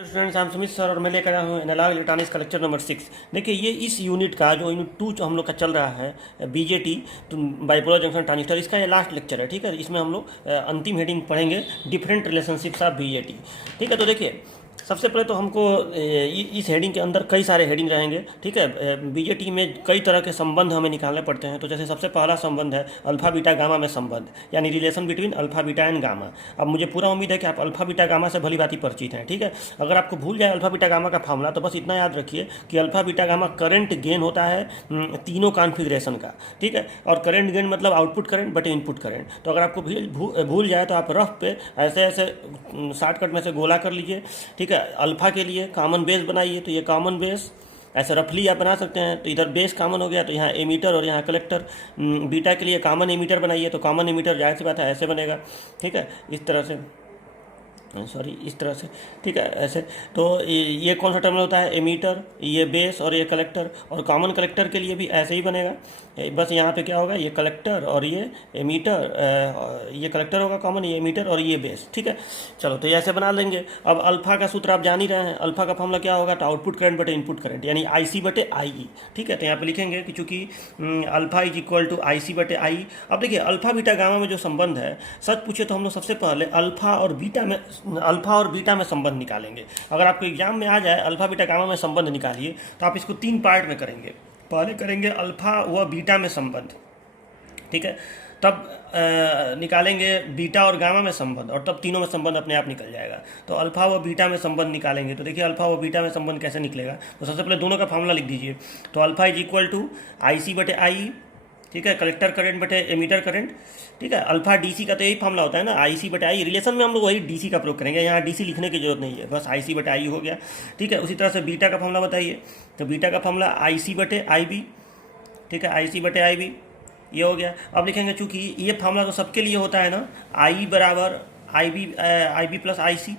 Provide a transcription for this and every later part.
Students, I am Sumit sir और मैं लेकर आया हूँ एनालॉग इलेक्ट्रॉनिक्स का लेक्चर नंबर 6। देखिए ये इस यूनिट का जो यूनिट 2 जो हम लोग का चल रहा है बीजेटी तो बाइपोलर जंक्शन ट्रांजिस्टर, इसका ये लास्ट लेक्चर है। ठीक है, इसमें हम लोग अंतिम हेडिंग पढ़ेंगे डिफरेंट रिलेशनशिप्स ऑफ बीजेटी। ठीक है, तो देखिए सबसे पहले तो हमको इस हेडिंग के अंदर कई सारे हेडिंग रहेंगे। ठीक है, बीजेटी में कई तरह के संबंध हमें निकालने पड़ते हैं। तो जैसे सबसे पहला संबंध है अल्फा बीटा गामा में संबंध, यानी relation between alpha beta and gamma. अब मुझे पूरा उम्मीद है कि आप अल्फा बीटा गामा से भली भांति परिचित हैं। ठीक है, अगर आपको भूल जाए अल्फा बीटा गामा का फॉर्मूला तो बस इतना याद रखिए कि alpha beta gamma current gain होता है तीनों कॉन्फ़िगरेशन का। ठीक है, और करंट गेन मतलब आउटपुट करंट बटे इनपुट करंट। तो अगर आपको भूल जाए तो आप रफ पे ऐसे ऐसे शॉर्टकट में से गोला कर लीजिए। ठीक है, अल्फा के लिए कॉमन बेस बनाइए, तो ये कॉमन बेस ऐसे रफली आप बना सकते हैं। तो इधर बेस कॉमन हो गया, तो यहाँ एमीटर और यहाँ कलेक्टर। बीटा के लिए कॉमन एमीटर बनाइए, तो कॉमन एमीटर जाहिर सी बात है ऐसे बनेगा। ठीक है, इस तरह से, सॉरी इस तरह से। ठीक है, ऐसे। तो ये कौन सा टर्मिनल होता है, एमीटर, ये बेस और ये कलेक्टर। और कॉमन कलेक्टर के लिए भी ऐसे ही बनेगा। बस यहाँ पे क्या होगा, ये कलेक्टर और ये एमीटर, ये कलेक्टर होगा कॉमन, ये एमीटर और ये बेस। ठीक है, चलो तो ये ऐसे बना लेंगे। अब अल्फा का सूत्र आप जान ही रहे हैं, अल्फा का फॉर्मूला क्या होगा, तो आउटपुट करंट बटे इनपुट करंट, यानी आई सी बटे आई ई। ठीक है, तो यहाँ पे लिखेंगे कि चूंकि alpha is equal to I सी बटे आई। अब देखिए अल्फा बीटा गामा में जो संबंध है, सच पूछे तो हम लोग सबसे पहले अल्फा और बीटा में संबंध निकालेंगे। अगर आपको एग्जाम में आ जाए अल्फा बीटा गामा में संबंध निकालिए, तो आप इसको 3 पार्ट में करेंगे। पहले करेंगे अल्फा व बीटा में संबंध। ठीक है, तब निकालेंगे बीटा और गामा में संबंध, और तब तीनों में संबंध अपने आप निकल जाएगा। तो अल्फा व बीटा में संबंध निकालेंगे, तो देखिए अल्फा व बीटा में संबंध कैसे निकलेगा। तो सबसे पहले दोनों का फॉर्मूला लिख दीजिए। तो alpha is equal to I सी बटे आई। ठीक है, कलेक्टर करंट बटे एमीटर करंट। ठीक है, अल्फा डीसी का तो यही फॉर्मूला होता है ना, आई सी बटे आई। रिलेशन में हम लोग वही डीसी का प्रयोग करेंगे, यहाँ डीसी लिखने की जरूरत नहीं है, बस आई सी बटे आई हो गया। ठीक है, उसी तरह से बीटा का फॉर्मूला बताइए। तो बीटा का फॉर्मूला आई सी बटे आई बी। ठीक है, आई सी बटे आई बी ये हो गया। अब लिखेंगे चूंकि ये फॉर्मूला तो सबके लिए होता है ना, आई बराबर आई बी प्लस आई सी,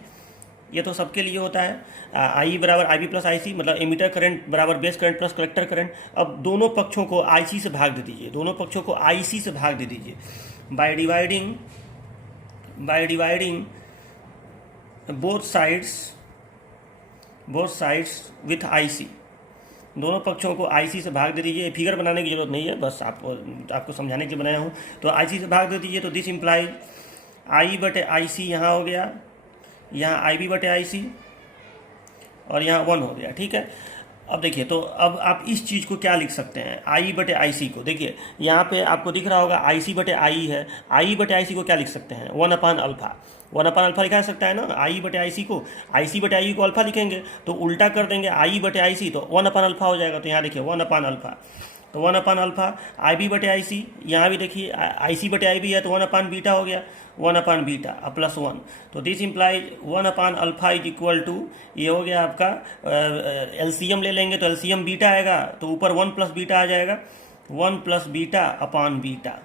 ये तो सबके लिए होता है। आई बराबर आई बी प्लस आई सी, मतलब एमीटर करंट बराबर base current plus collector current. अब दोनों पक्षों को आई सी से भाग दे दीजिए, दोनों पक्षों को आई सी से भाग दे दीजिए by dividing both sides with I C. दोनों पक्षों को आई सी से भाग दे दीजिए। फिगर बनाने की जरूरत नहीं है, बस आपको समझाने के लिए बनाया हूँ। तो आई सी से भाग दे दीजिए, तो दिस इम्प्लाइज आई बटे आई सी यहाँ हो गया, यहाँ आई बी बटे आई सी, और यहाँ 1 हो गया। ठीक है, अब देखिए तो अब आप इस चीज़ को क्या लिख सकते हैं, आई बटे आई सी को। देखिए यहाँ पे आपको दिख रहा होगा आई सी बटे आई है, आई बटे आई सी को क्या लिख सकते हैं, 1 अपान अल्फा। 1 अपान अल्फा लिखा जा सकता है ना, आई बटे आई सी को, आई सी बटे आई को अल्फा लिखेंगे तो उल्टा कर देंगे, आई बटे आई सी तो 1 अपान अल्फा हो जाएगा। तो यहाँ देखिए 1 अपान अल्फा, तो 1 अपान अल्फा। आई बी बटे आई सी, यहाँ भी देखिए आई सी बटे आई बी है, तो 1 अपान बीटा हो गया, 1 अपान बीटा प्लस 1। तो this implies 1 upon alpha is equal to, ये हो गया आपका एलसीएम ले लेंगे तो एलसीएम बीटा आएगा, तो ऊपर 1 प्लस बीटा आ जाएगा, 1 प्लस बीटा अपान बीटा।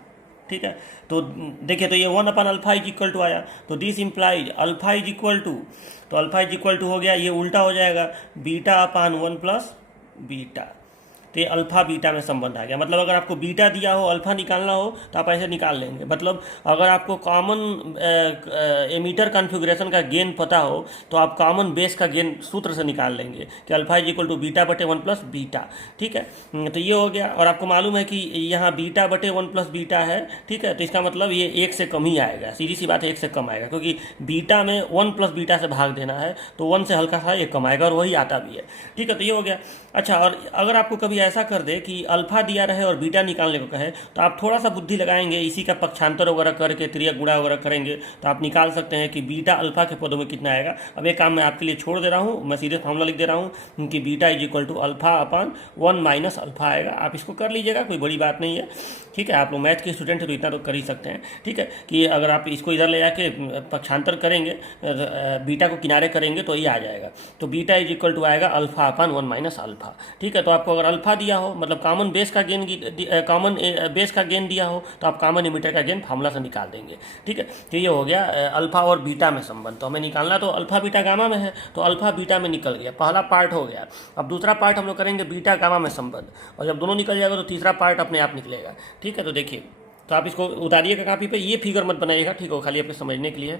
ठीक है, तो देखिए तो ये 1 upon alpha is equal to आया, तो this implies alpha is equal to, तो अल्फा इज इक्वल टू हो गया, ये उल्टा हो जाएगा, बीटा अपान 1 प्लस बीटा। तो ये अल्फा बीटा में संबंध आ गया। मतलब अगर आपको बीटा दिया हो, अल्फा निकालना हो तो आप ऐसे निकाल लेंगे। मतलब अगर आपको कॉमन एमीटर कॉन्फ़िगरेशन का गेन पता हो तो आप कॉमन बेस का गेन सूत्र से निकाल लेंगे कि alpha is equal to beta बटे 1 प्लस बीटा। ठीक है, तो ये हो गया। और आपको मालूम है कि यहाँ बीटा बटे 1 प्लस बीटा है। ठीक है, तो इसका मतलब ये 1 से कम ही आएगा, सीधी सी बात है 1 से कम आएगा, क्योंकि बीटा में 1 प्लस बीटा से भाग देना है, तो 1 से हल्का सा ये कम आएगा, और वही आता भी है। ठीक है, तो ये हो गया। अच्छा, और अगर आपको कभी ऐसा कर दे कि अल्फा दिया रहे और बीटा निकालने को कहे, तो आप थोड़ा सा बुद्धि लगाएंगे, इसी का पक्षांतर वगैरह करके त्रिया गुणा वगैरह करेंगे तो आप निकाल सकते हैं कि बीटा अल्फा के पदों में कितना आएगा। अब एक काम मैं आपके लिए छोड़ दे रहा हूँ, मैं सीधे फॉर्मूला लिख दे रहा हूँ कि beta is equal to alpha upon 1 minus alpha आएगा। आप इसको कर लीजिएगा, कोई बड़ी बात नहीं है। ठीक है, आप लोग मैथ के स्टूडेंट हैं तो इतना तो कर ही सकते हैं। ठीक है, कि अगर आप इसको इधर ले जाके पक्षांतर करेंगे, बीटा को किनारे करेंगे तो ये आ जाएगा। तो बीटा इज इक्वल टू आएगा अल्फा अपान 1 माइनस अल्फा। ठीक है, तो आपको अगर अल्फा दिया हो, मतलब कॉमन बेस का गेन दिया हो, तो आप कॉमन एमीटर का गेन फार्मूला से निकाल देंगे। ठीक है, तो ये हो गया अल्फा और बीटा में संबंध। तो हमें निकालना तो अल्फा बीटा गामा में है, तो अल्फा बीटा में निकल गया, पहला पार्ट हो गया। अब दूसरा पार्ट हम लोग करेंगे बीटा गामा में संबंध, और जब दोनों निकल जाएगा तो तीसरा पार्ट अपने आप निकलेगा। ठीक है, तो देखिए, तो आप इसको उतारिएगा कापी पे, ये फिगर मत बनाइएगा, ठीक हो, खाली अपने समझने के लिए।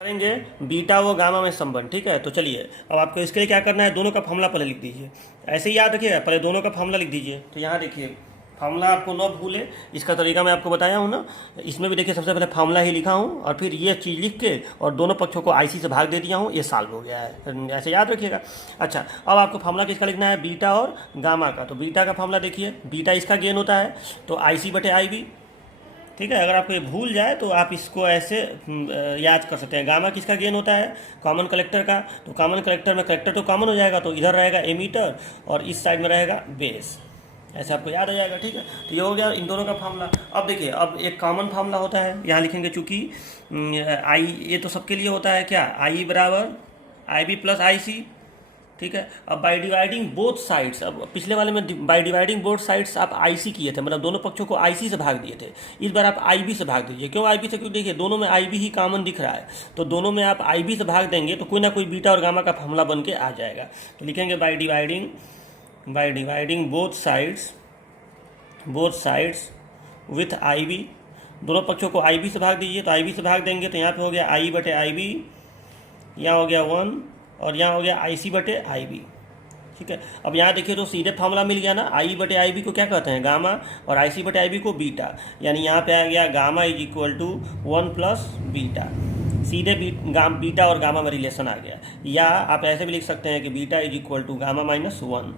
करेंगे बीटा व गामा में संबंध। ठीक है, तो चलिए अब आपको इसके लिए क्या करना है, दोनों का फॉर्मूला पहले लिख दीजिए। ऐसे ही याद रखिएगा, पहले दोनों का फॉर्मूला लिख दीजिए। तो यहाँ देखिए फार्मूला आपको न भूले, इसका तरीका मैं आपको बताया हूँ ना। इसमें भी देखिए सबसे पहले फार्मूला ही लिखा हूँ और फिर ये चीज़ लिख के और दोनों पक्षों को आईसी से भाग दे दिया हूँ, ये सॉल्व हो गया है। ऐसे याद रखिएगा। अच्छा, अब आपको फार्मूला किसका लिखना है, बीटा और गामा का। तो बीटा का फार्मूला देखिए, बीटा इसका गेन होता है तो आईसी बटे आई बी। ठीक है, अगर आपको ये भूल जाए तो आप इसको ऐसे याद कर सकते हैं। गामा किसका गेन होता है, कॉमन कलेक्टर का। तो कॉमन कलेक्टर में कलेक्टर तो कॉमन हो जाएगा, तो इधर रहेगा एमीटर और इस साइड में रहेगा बेस। ऐसे आपको याद आ जाएगा। ठीक है, तो ये हो गया इन दोनों का फार्मूला। अब देखिए, अब एक कॉमन फार्मूला होता है, यहाँ लिखेंगे चूँकि आई, ये तो सबके लिए होता है क्या, आई बराबर आई बी प्लस आई सी। ठीक है, अब बाई डिवाइडिंग बोथ साइड्स, अब पिछले वाले में बाई डिवाइडिंग बोथ साइड्स आप आईसी किए थे, मतलब दोनों पक्षों को आईसी से भाग दिए थे। इस बार आप आईबी से भाग दीजिए। क्यों आईबी से, क्योंकि देखिए दोनों में आईबी ही कॉमन दिख रहा है, तो दोनों में आप आईबी से भाग देंगे तो कोई ना कोई बीटा और गामा का फॉर्मूला बन के आ जाएगा। तो लिखेंगे by dividing both sides with IB. दोनों पक्षों को आईबी से भाग दीजिए, तो आईबी से भाग देंगे तो यहाँ पे हो गया आई बटे आई बी, यहाँ हो गया 1 और यहाँ हो गया आई सी बटे आई बी। ठीक है, अब यहाँ देखिए तो सीधे फार्मूला मिल गया ना, आई बटे आई बी को क्या कहते हैं, गामा, और आई सी बटे आई बी को बीटा। यानी यहाँ पे आ गया gamma is equal to 1 plus beta. सीधे बीटा और गामा में रिलेशन आ गया। या आप ऐसे भी लिख सकते हैं कि beta is equal to gamma minus 1।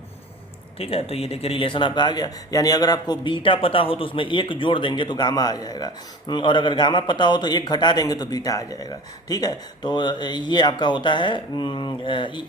ठीक है, तो ये देखिए रिलेशन आपका आ गया। यानी अगर आपको बीटा पता हो तो उसमें एक जोड़ देंगे तो गामा आ जाएगा, और अगर गामा पता हो तो एक घटा देंगे तो बीटा आ जाएगा। ठीक है, तो ये आपका होता है।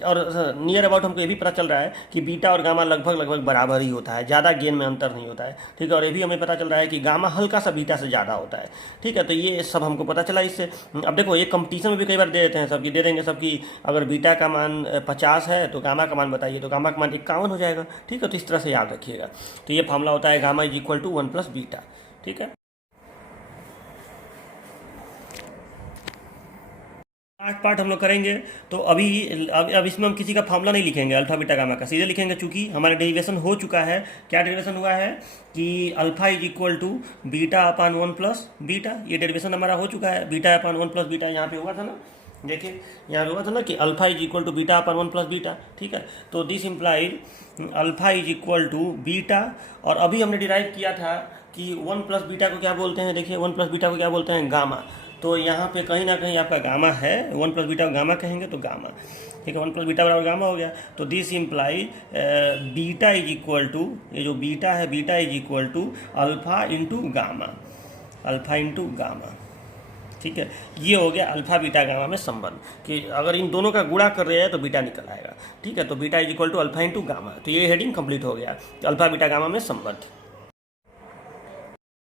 और नियर अबाउट हमको ये भी पता चल रहा है कि बीटा और गामा लगभग बराबर ही होता है, ज़्यादा गेन में अंतर नहीं होता है। ठीक है, और ये भी हमें पता चल रहा है कि गामा हल्का सा बीटा से ज़्यादा होता है। ठीक है, तो ये सब हमको पता चला इससे। अब देखो ये कंपटीशन में भी कई बार दे देते हैं, सबकी दे देंगे सबकी, अगर बीटा का मान 50 है तो गामा का मान बताइए, तो गामा का मान 51 हो जाएगा। ठीक है, तो इस तरह से याद रखिएगा। तो ये फार्मूला होता है gamma is equal to 1 plus beta. ठीक है, लास्ट पार्ट हम लोग करेंगे। तो अब इसमें हम किसी का फार्मूला नहीं लिखेंगे अल्फा बीटा गामा का, सीधे लिखेंगे। चूंकि हमारा डेरिवेशन हो चुका है। क्या डेरिवेशन हुआ है कि alpha is equal to beta upon 1 plus beta. ये डेरिवेशन हमारा हो चुका है, बीटा अपान 1 प्लस बीटा यहाँ पे हुआ था ना। देखिए यहाँ हुआ था ना कि alpha is equal to beta upon 1 plus beta. ठीक है, तो this implied alpha is equal to beta. और अभी हमने डिराइव किया था कि 1 प्लस बीटा को क्या बोलते हैं, देखिए 1 प्लस बीटा को क्या बोलते हैं, गामा। तो यहाँ पे कहीं ना कहीं आपका गामा है, 1 प्लस बीटा को गामा कहेंगे तो गामा। ठीक है, 1 प्लस बीटा बराबर गामा हो गया। तो this imply beta is equal to, ये जो बीटा है, beta is equal to alpha into gamma, alpha into gamma. ठीक है, ये हो गया अल्फा बीटा गामा में संबंध, कि अगर इन दोनों का गुणा कर रहे हैं तो बीटा निकल आएगा। ठीक है, तो beta is equal to alpha into gamma. तो ये हेडिंग कंप्लीट हो गया, अल्फा बीटा गामा में संबंध।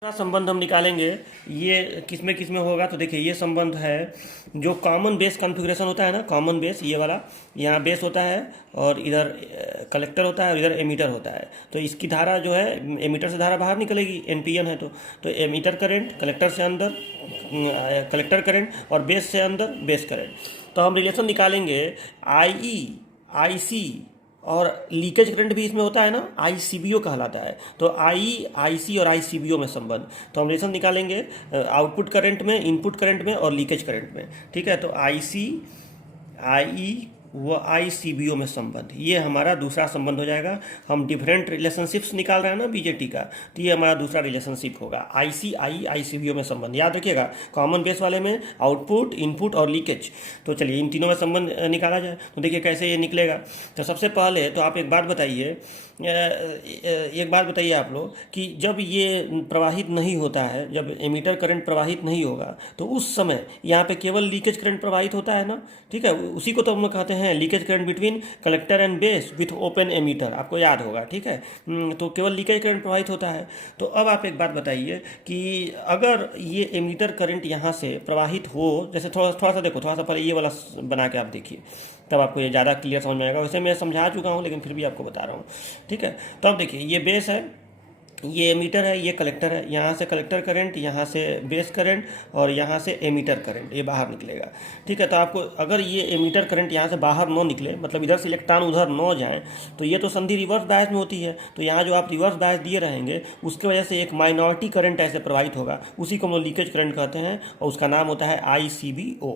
दूसरा संबंध हम निकालेंगे, ये किसमें होगा। तो देखिए ये संबंध है जो कॉमन बेस कॉन्फ़िगरेशन होता है ना, कॉमन बेस, ये वाला, यहाँ बेस होता है और इधर कलेक्टर होता है और इधर एमीटर होता है। तो इसकी धारा जो है, एमीटर से धारा बाहर निकलेगी, एनपीएन है तो एमीटर करंट, कलेक्टर से अंदर कलेक्टर करंट और बेस से अंदर बेस करंट। तो हम रिलेशन निकालेंगे आईसी और लीकेज करंट भी इसमें होता है ना, आईसीबीओ कहलाता है। तो आईसी और आईसीबीओ में संबंध, तो हम रिलेशन निकालेंगे आउटपुट करंट में, इनपुट करंट में और लीकेज करंट में। ठीक है, तो आई व आईसीबीओ में संबंध, ये हमारा दूसरा संबंध हो जाएगा। हम डिफरेंट रिलेशनशिप्स निकाल रहे हैं ना बीजेटी का, तो ये हमारा दूसरा रिलेशनशिप होगा, आईसीबीओ में संबंध। याद रखिएगा कॉमन बेस वाले में आउटपुट, इनपुट और लीकेज। तो चलिए इन तीनों में संबंध निकाला जाए। तो देखिए कैसे ये निकलेगा। तो सबसे पहले तो आप एक बात बताइए आप लोग कि जब ये प्रवाहित नहीं होता है, जब एमीटर करंट प्रवाहित नहीं होगा तो उस समय यहाँ पे केवल लीकेज करंट प्रवाहित होता है ना। ठीक है, उसी को तो हम लोग कहते हैं leakage current between collector and base with open emitter, आपको याद होगा। ठीक है, तो केवल लीकेज करंट प्रवाहित होता है। तो अब आप एक बात बताइए कि अगर ये एमीटर करंट यहाँ से प्रवाहित हो, जैसे थोड़ा सा देखो, थोड़ा सा पहले ये वाला बना के आप देखिए, तब आपको ये ज़्यादा क्लियर समझ में आएगा। वैसे मैं समझा चुका हूँ लेकिन फिर भी आपको बता रहा हूँ। ठीक है, तो अब देखिए ये बेस है, ये एमीटर है, ये कलेक्टर है। यहाँ से कलेक्टर करंट, यहाँ से बेस करंट और यहाँ से एमीटर करंट, ये बाहर निकलेगा। ठीक है, तो आपको अगर ये एमीटर करंट यहाँ से बाहर न निकले, मतलब इधर से इलेक्ट्रॉन उधर न जाए, तो ये तो संधि रिवर्स बायस में होती है। तो यहाँ जो आप रिवर्स बायस दिए रहेंगे उसकी वजह से एक माइनॉरिटी करंट ऐसे प्रवाहित होगा, उसी को हम लोग लीकेज करंट कहते हैं और उसका नाम होता है आईसीबीओ।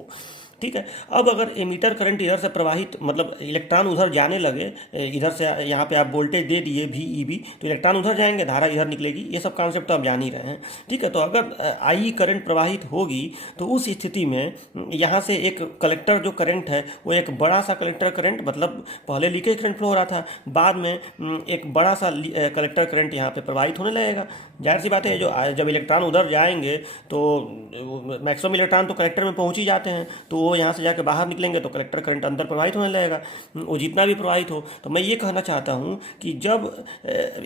ठीक है। अब अगर एमीटर करंट इधर से प्रवाहित मतलब इलेक्ट्रॉन उधर जाने लगे, इधर से यहाँ पे आप वोल्टेज दे दिए VEB, तो इलेक्ट्रॉन उधर जाएंगे, धारा इधर निकलेगी, ये सब कॉन्सेप्ट तो आप जान ही रहे हैं, ठीक है। तो अगर आई करंट प्रवाहित होगी तो उस स्थिति में यहाँ से एक कलेक्टर जो करंट है वो एक बड़ा सा कलेक्टर करंट, मतलब पहले लीकेज करंट फ्लो हो रहा था, बाद में एक बड़ा सा कलेक्टर करंट यहाँ पे प्रवाहित होने लगेगा। जाहिर सी बात है जो जब इलेक्ट्रॉन उधर जाएंगे तो मैक्सिमम इलेक्ट्रॉन तो कलेक्टर में पहुंच ही जाते हैं, तो वो यहाँ से जाके बाहर निकलेंगे तो कलेक्टर करंट अंदर प्रवाहित होने लगेगा, वो जितना भी प्रवाहित हो। तो मैं ये कहना चाहता हूँ कि जब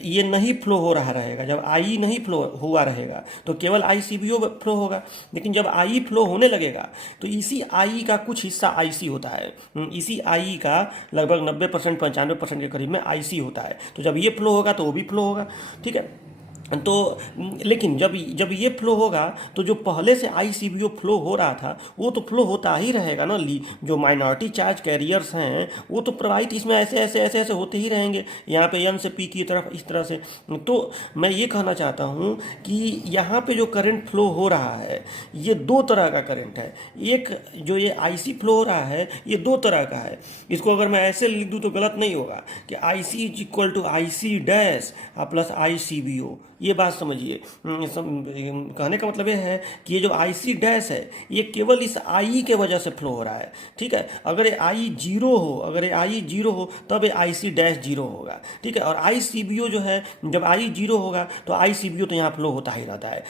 ये नहीं फ्लो हो रहा रहेगा, जब आई नहीं फ्लो हुआ रहेगा तो केवल ICBO फ्लो होगा, लेकिन जब आई फ्लो होने लगेगा तो इसी आई का कुछ हिस्सा IC होता है, इसी आई का लगभग 90% 95% के करीब में IC होता है। तो जब ये फ्लो होगा तो वो भी फ्लो होगा, ठीक है। तो लेकिन जब ये फ्लो होगा तो जो पहले से ICBO फ्लो हो रहा था वो तो फ्लो होता ही रहेगा ना। जो माइनॉरिटी चार्ज कैरियर्स हैं वो तो प्रवाहित इसमें ऐसे ऐसे ऐसे ऐसे होते ही रहेंगे, यहाँ पे N से P की तरफ इस तरह से। तो मैं ये कहना चाहता हूँ कि यहाँ पे जो करंट फ्लो हो रहा है ये दो तरह का करंट है। एक जो ये IC फ्लो हो रहा है ये दो तरह का है। इसको अगर मैं ऐसे लिख दूँ तो गलत नहीं होगा कि IC is equal to IC dash plus ICBO। ये बात समझिए, कहने का मतलब ये है कि ये जो IC डैश है ये केवल इस आई के वजह से फ्लो हो रहा है, ठीक है। अगर ये आई जीरो हो, अगर ये आई जीरो हो तब ये IC डैश जीरो होगा, ठीक है। और ICBO जो है जब आई जीरो होगा तो ICBO तो यहाँ फ्लो होता ही रहता है,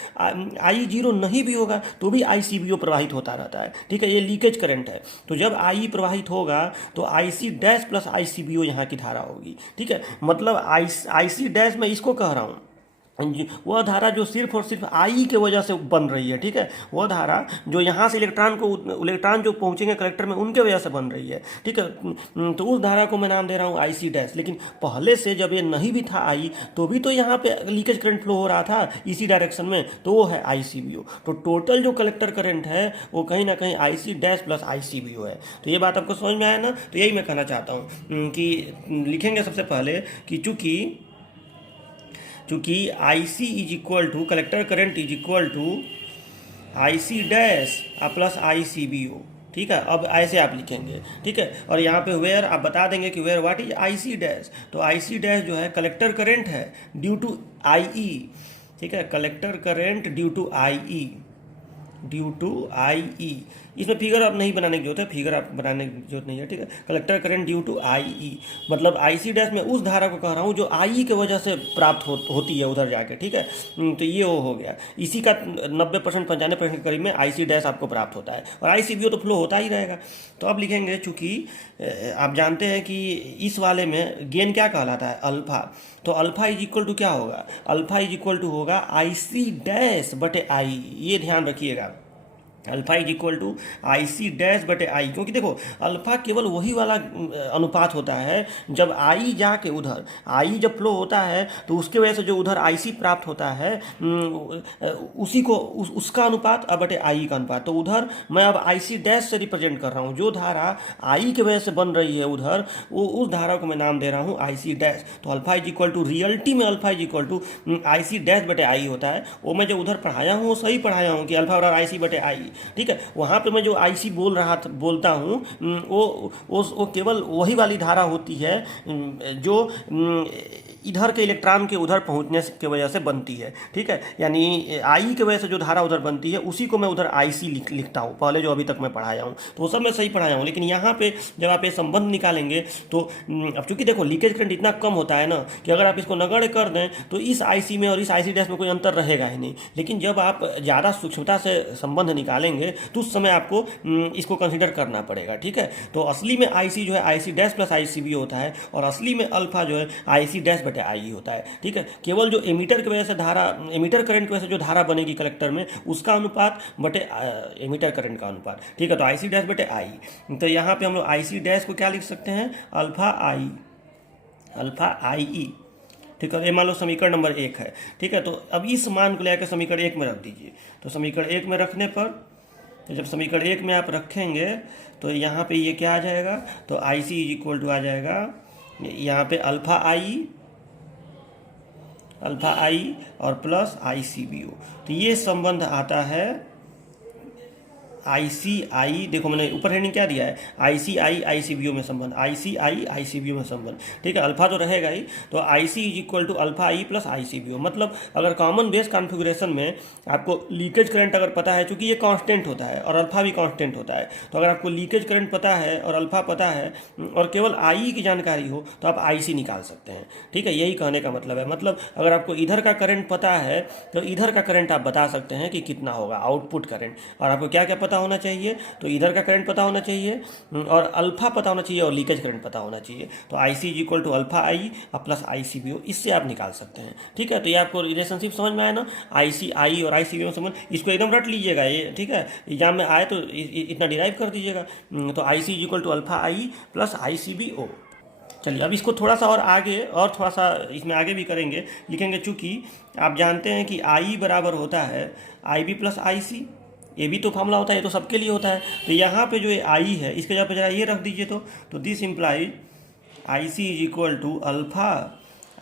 आई जीरो नहीं भी होगा तो भी ICBO प्रवाहित होता रहता है, ठीक है। ये लीकेज करंट है। तो जब आई प्रवाहित होगा तो IC डैश प्लस ICBO यहाँ की धारा होगी, ठीक है। मतलब IC डैश मैं इसको कह रहा हूँ वह धारा जो सिर्फ और सिर्फ आई के वजह से बन रही है, ठीक है। वह धारा जो यहाँ से इलेक्ट्रॉन जो पहुँचेंगे कलेक्टर में उनके वजह से बन रही है, ठीक है। तो उस धारा को मैं नाम दे रहा हूँ IC डैश। लेकिन पहले से जब ये नहीं भी था आई तो भी तो यहाँ पे लीकेज करंट फ्लो हो रहा था इसी डायरेक्शन में, तो वो है ICBO। तो टोटल जो कलेक्टर करंट है वो कहीं ना कहीं IC डैश प्लस ICBO है। तो ये बात आपको समझ में आया ना। तो यही मैं कहना चाहता हूँ कि लिखेंगे सबसे पहले कि चूँकि IC is equal to collector current is equal to IC dash plus ICBO, ठीक है। अब ऐसे आप लिखेंगे, ठीक है। और यहाँ पे वेयर आप बता देंगे कि where what is IC dash. तो IC डैश जो है कलेक्टर करंट है ड्यू टू IE, ठीक है। Collector current due to IE। इसमें फिगर आप नहीं बनाने की जरूरत है, फिगर आप बनाने की जरूरत नहीं है, ठीक है। Collector current due to IE मतलब IC डैश में उस धारा को कह रहा हूँ जो IE के वजह से प्राप्त होती है उधर जाके, ठीक है। तो ये वो हो गया, इसी का 90% 95% के करीब में IC डैश आपको प्राप्त होता है, और ICBO तो फ्लो होता ही रहेगा। तो अब लिखेंगे चूँकि आप जानते हैं कि इस वाले में गेन क्या कहलाता है, अल्फा। तो अल्फा इज इक्वल टू क्या होगा, अल्फा इज इक्वल टू होगा IC डैश बटे I। ये ध्यान रखिएगा, alpha is equal to IC dash बटे आई। क्योंकि देखो अल्फा केवल वही वाला अनुपात होता है जब आई जाके उधर आई जब फ्लो होता है तो उसके वजह से जो उधर IC प्राप्त होता है उसी को उसका अनुपात अब बटे आई का अनुपात। तो उधर मैं अब IC डैश से रिप्रेजेंट कर रहा हूँ, जो धारा आई की वजह से बन रही है उधर वो उस धारा को मैं नाम दे रहा हूँ IC डैश। तो alpha is equal to reality में alpha is equal to IC dash बटे आई होता है। वो मैं जो उधर पढ़ाया हूँ वो सही पढ़ाया हूँ कि अल्फा बराबर IC बटे आई, ठीक है। वहाँ पे मैं जो IC बोलता हूँ वो केवल वही वाली धारा होती है जो इधर के इलेक्ट्रॉन के उधर पहुंचने के वजह से बनती है, ठीक है। यानी आई की वजह से जो धारा उधर बनती है उसी को मैं उधर IC लिखता हूँ, पहले जो अभी तक मैं पढ़ाया हूँ तो वो सब मैं सही पढ़ाया हूँ। लेकिन यहाँ पे जब आप ये संबंध निकालेंगे तो अब चूंकि देखो लीकेज करंट इतना कम होता है ना कि अगर आप इसको नगण्य कर दें तो इस IC में और इस IC डैश में कोई अंतर रहेगा ही नहीं। लेकिन जब आप ज़्यादा सूक्ष्मता से संबंध निकालेंगे तो उस समय आपको इसको कंसिडर करना पड़ेगा, ठीक है। तो असली में IC जो है IC डैश प्लस ICBO होता है, और असली में अल्फा जो है IC डैश बटे आई होता है, ठीक है। केवल जो एमीटर की वजह से धारा, एमीटर करंट की वजह से जो धारा बनेगी कलेक्टर में उसका अनुपात बटे एमीटर करंट का अनुपात, ठीक है। तो IC डैश बटे आई। तो यहाँ पे हम लोग IC डैश को क्या लिख सकते हैं, अल्फा IE, ठीक है। ये मान लो समीकरण नंबर 1 है, ठीक है। तो अब इस मान को लेकर समीकरण 1 में रख दीजिए। तो समीकरण 1 में रखने पर तो जब समीकरण 1 में आप रखेंगे तो यहाँ पे ये क्या आ जाएगा, तो IC इज इक्वल टू आ जाएगा यहाँ पे अल्फा आई और प्लस ICBO। तो ये संबंध आता है ICI, देखो मैंने ऊपर हेडिंग क्या दिया है, ICI ICBO में संबंध, ICI ICBO में संबंध, ठीक है। अल्फा तो रहेगा ही, तो IC is equal to alpha I plus ICBO। मतलब अगर कॉमन बेस कॉन्फ़िगरेशन में आपको लीकेज करंट अगर पता है, चूंकि ये कांस्टेंट होता है और अल्फा भी कांस्टेंट होता है, तो अगर आपको लीकेज करंट पता है और अल्फा पता है और केवल I की जानकारी हो तो आप IC निकाल सकते हैं, ठीक है। यही कहने का मतलब है। मतलब अगर आपको इधर का करंट पता है तो इधर का करंट आप बता सकते हैं कि कितना होगा, आउटपुट करंट। और आपको क्या क्या पता होना चाहिए, तो इधर का करंट पता होना चाहिए और अल्फा पता होना चाहिए और लीकेज करंट पता होना चाहिए। तो IC is equal to alpha I plus ICBO, इससे आप निकाल सकते हैं, ठीक है। तो ये आपको रिलेशनशिप समझ में आया ना, ICI और ICBO समझ, इसको एकदम रट लीजिएगा ये, ठीक है। एग्जाम में आए तो इतना डिराइव कर दीजिएगा। तो IC is equal to alpha I plus ICBO। चलिए अब इसको थोड़ा सा और आगे, और थोड़ा सा इसमें आगे भी करेंगे, लिखेंगे। चूँकि आप जानते हैं कि I बराबर होता है IB प्लस IC, ये भी तो फार्मूला होता है, ये तो सबके लिए होता है। तो यहाँ पे जो I है इसके जगह पे जरा ये रख दीजिए, तो this implies IC is equal to alpha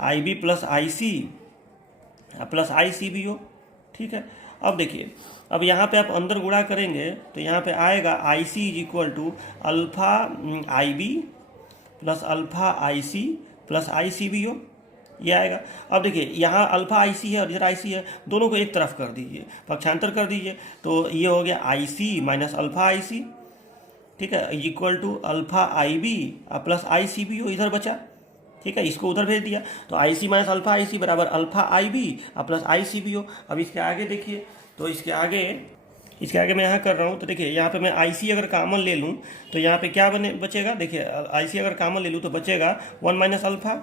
IB plus IC plus ICBO, ठीक है। अब देखिए, अब यहाँ पे आप अंदर गुणा करेंगे तो यहाँ पे आएगा IC is equal to alpha IB plus alpha IC plus ICBO, ये आएगा। अब देखिए यहाँ अल्फा IC है और इधर IC है, दोनों को एक तरफ कर दीजिए, पक्षांतर कर दीजिए, तो ये हो गया IC माइनस अल्फा IC, ठीक है, equal to alpha IB plus ICBO इधर बचा, ठीक है। इसको उधर भेज दिया, तो IC माइनस अल्फा IC बराबर अल्फा IB प्लस ICBO। अब इसके आगे देखिए, तो इसके आगे मैं यहाँ कर रहा हूँ, तो देखिए यहाँ पे मैं IC अगर कॉमन ले लूँ तो यहाँ पे क्या बचेगा, देखिए IC अगर कॉमन ले लूँ तो बचेगा 1 माइनस अल्फा,